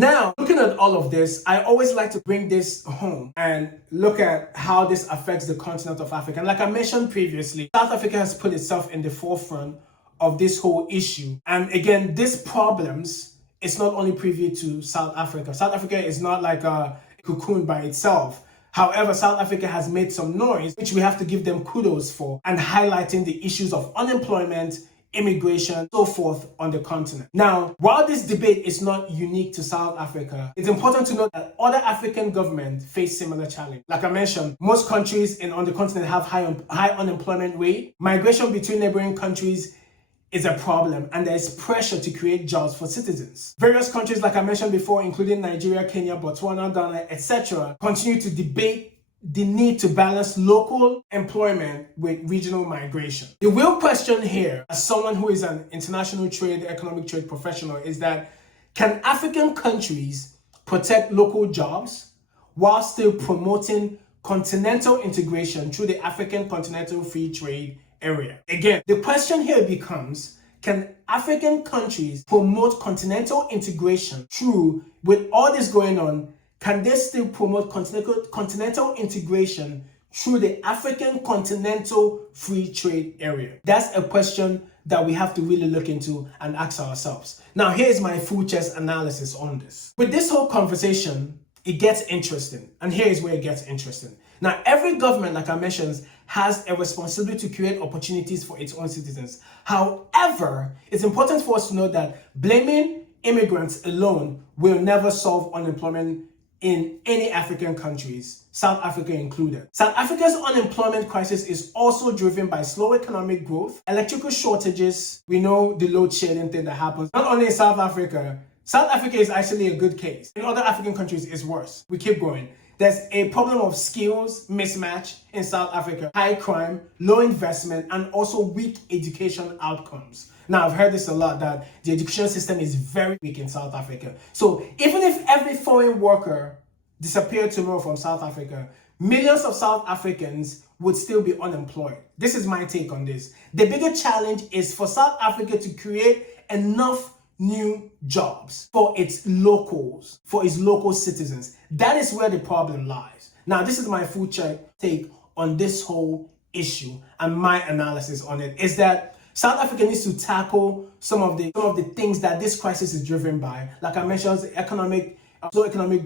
Now, looking at all of this, I always like to bring this home and look at how this affects the continent of Africa. And like I mentioned previously, South Africa has put itself in the forefront of this whole issue. And again, these problems, it's not only privy to South Africa. South Africa is not like a cocoon by itself. However, South Africa has made some noise, which we have to give them kudos for, and highlighting the issues of unemployment, immigration, so forth on the continent. Now, while this debate is not unique to South Africa, it's important to note that other African governments face similar challenges. Like I mentioned, most countries on the continent have high unemployment rate. Migration between neighboring countries is a problem, and there is pressure to create jobs for citizens. Various countries, like I mentioned before, including Nigeria, Kenya, Botswana, Ghana, etc., continue to debate the need to balance local employment with regional migration. The real question here, as someone who is an international economic trade professional, is that can African countries protect local jobs while still promoting continental integration through the African Continental Free Trade Area? Again, the question here becomes, can African countries promote continental integration through, with all this going on, can they still promote continental integration through the African Continental Free Trade Area? That's a question that we have to really look into and ask ourselves. Now, here's my full chest analysis on this. With this whole conversation, it gets interesting. And here is where it gets interesting. Now, every government, like I mentioned, has a responsibility to create opportunities for its own citizens. However, it's important for us to know that blaming immigrants alone will never solve unemployment in any African countries, South Africa included. South Africa's unemployment crisis is also driven by slow economic growth, electrical shortages. We know the load shedding thing that happens not only in South Africa. South Africa is actually a good case. In other African countries, it's worse. We keep going. There's a problem of skills mismatch in South Africa, high crime, low investment, and also weak education outcomes. Now, I've heard this a lot, that the education system is very weak in South Africa. So even if every foreign worker disappeared tomorrow from South Africa, millions of South Africans would still be unemployed. This is my take on this. The bigger challenge is for South Africa to create enough new jobs for its locals, for its local citizens. That is where the problem lies. Now, this is my full take on this whole issue, and my analysis on it is that South Africa needs to tackle some of the things that this crisis is driven by. Like I mentioned, economic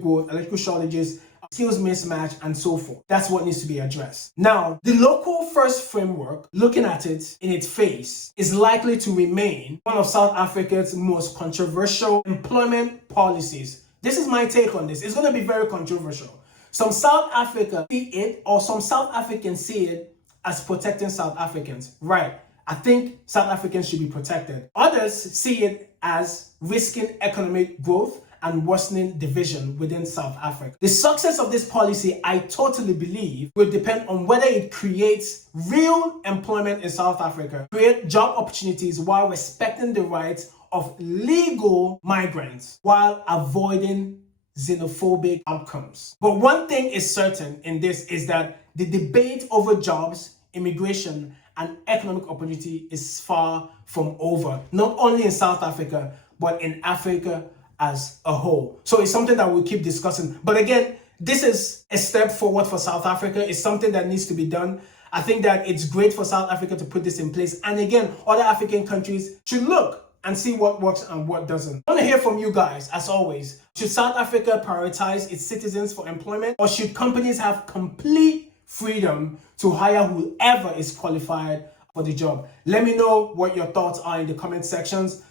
growth, electrical shortages, skills mismatch, and so forth. That's what needs to be addressed. Now, the local first framework, looking at it in its face, is likely to remain one of South Africa's most controversial employment policies. This is my take on this. It's going to be very controversial. Some South Africa see it, or some South Africans see it as protecting South Africans. Right. I think South Africans should be protected. Others see it as risking economic growth and worsening division within South Africa. The success of this policy, I totally believe, will depend on whether it creates real employment in South Africa, create job opportunities while respecting the rights of legal migrants, while avoiding xenophobic outcomes. But one thing is certain in this is that the debate over jobs, immigration, and economic opportunity is far from over, not only in South Africa, but in Africa as a whole. So it's something that we'll keep discussing. But again, this is a step forward for South Africa. It's something that needs to be done. I think that it's great for South Africa to put this in place. And again, other African countries should look and see what works and what doesn't. I want to hear from you guys, as always. Should South Africa prioritize its citizens for employment, or should companies have complete freedom to hire whoever is qualified for the job? Let me know what your thoughts are in the comment sections.